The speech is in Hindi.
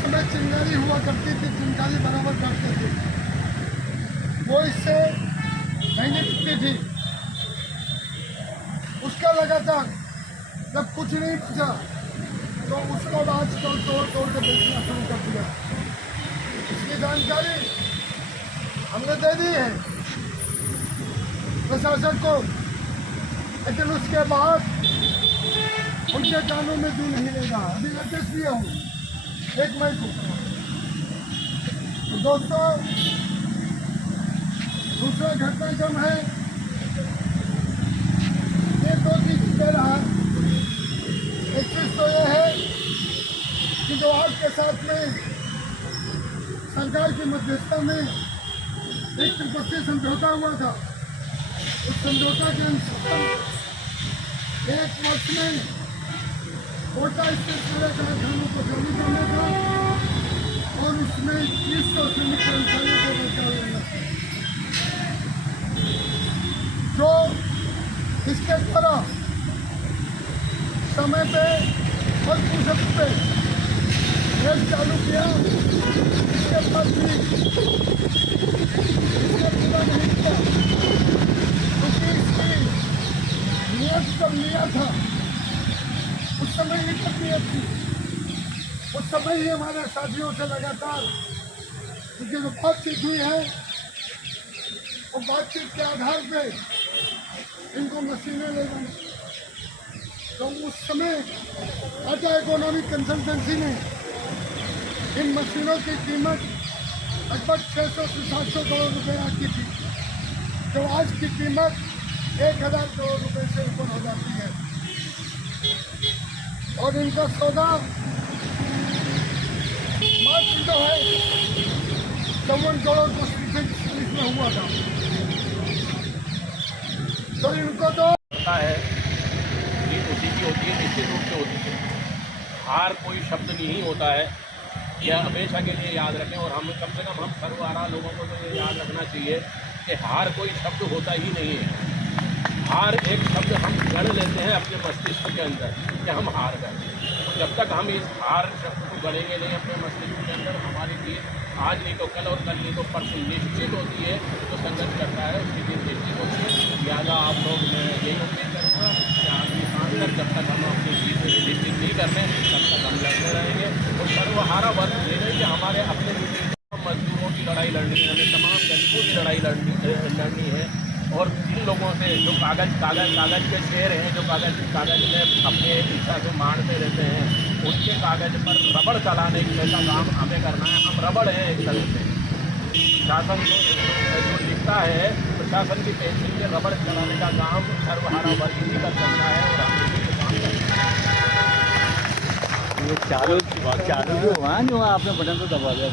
समय चिंगारी हुआ करती थी, चिंगारी बराबर करते थे, वो इससे नहीं निकलती थी। उसका लगातार जब कुछ नहीं बचा तो उसको आज तोड़ तोड़ के बेचना शुरू कर दिया। इसकी जानकारी हमने दे दी है प्रशासन को, लेकिन उसके बाद उनके कानों में जू नहीं लेगा। अभी निर्देश दिया हूँ 1 मई को। तो दोस्तों, दूसरा घटनाक्रम है, ये 2 चीज दे रहा है। एक चीज तो यह है कि जो आपके साथ में सरकार की मध्यस्थता में एक त्रिपक्षीय समझौता हुआ था, उस समझौता के अनुसार 1 वर्ष में कोटा स्थित पूरे कारखानों को चालू करना था और उसमें 300 श्रमिक कर्मचारियों को बचा लेना था, जो इसके द्वारा समय पे और पूछक पे रेल चालू किया। इसके बाद भी इसने पूरा नहीं किया, क्योंकि इसकी नियत जब लिया था उस समय ही तकनीक थी। उस समय ही हमारे साथियों से लगातार क्योंकि जो बातचीत हुई है, वो बातचीत के आधार पे इनको मशीनें ले जाना। तो उस समय टाटा इकोनॉमिक कंसल्टेंसी ने इन मशीनों की कीमत लगभग 600 से 700 करोड़ रुपए आती थी, जो आज की कीमत 1000 करोड़ रुपए से ऊपर हो जाती है। और इनका सौदा मात्र जो है 54 करोड़ को में हुआ था। तो इनको तो होता है, जीत उसी की होती है, निश्चित रूप से होती है। हार कोई शब्द नहीं होता है, यह हमेशा के लिए याद रखें। और हम कम से कम हम सर्वहारा लोगों को तो ये याद रखना चाहिए कि हार कोई शब्द होता ही नहीं है। हार एक शब्द हम गढ़ लेते हैं अपने मस्तिष्क के अंदर कि हम हार गए। तो जब तक हम इस हार शब्द को गढ़ेंगे नहीं अपने मस्तिष्क के अंदर, हमारी जीत आज नहीं तो कल और कल नहीं तो परसों निश्चित होती है। जो संघर्ष करता है उसकी जीत निश्चित होती है। लिहाजा आप लोग, मैं यही उम्मीद करूँगा कि आगे शाम तक जब तक हम अपनी जीत निश्चित नहीं कर रहे तब तक हम लड़ते रहेंगे। और सर्वहारा वर्ग ये नहीं कि हमारे अपने मजदूरों की लड़ाई लड़नी है, हमें तमाम गरीबों की लड़ाई लड़नी है। और जिन लोगों से जो कागज़ के शेर हैं, जो कागज़ में अपने इच्छा से मारते रहते हैं, उनके कागज़ पर रबड़ चलाने जैसा काम हमें करना है। हम रबड़ हैं एक तरह से। शासन जो लिखता है, प्रशासन की पेंसिल से रबड़ चलाने का काम सर्वहारा वर्ग ही कर सकता है। और हम इसी को काम करते हैं। ये चालू जो हुआ, जो आपने बटन तो दबा दिया।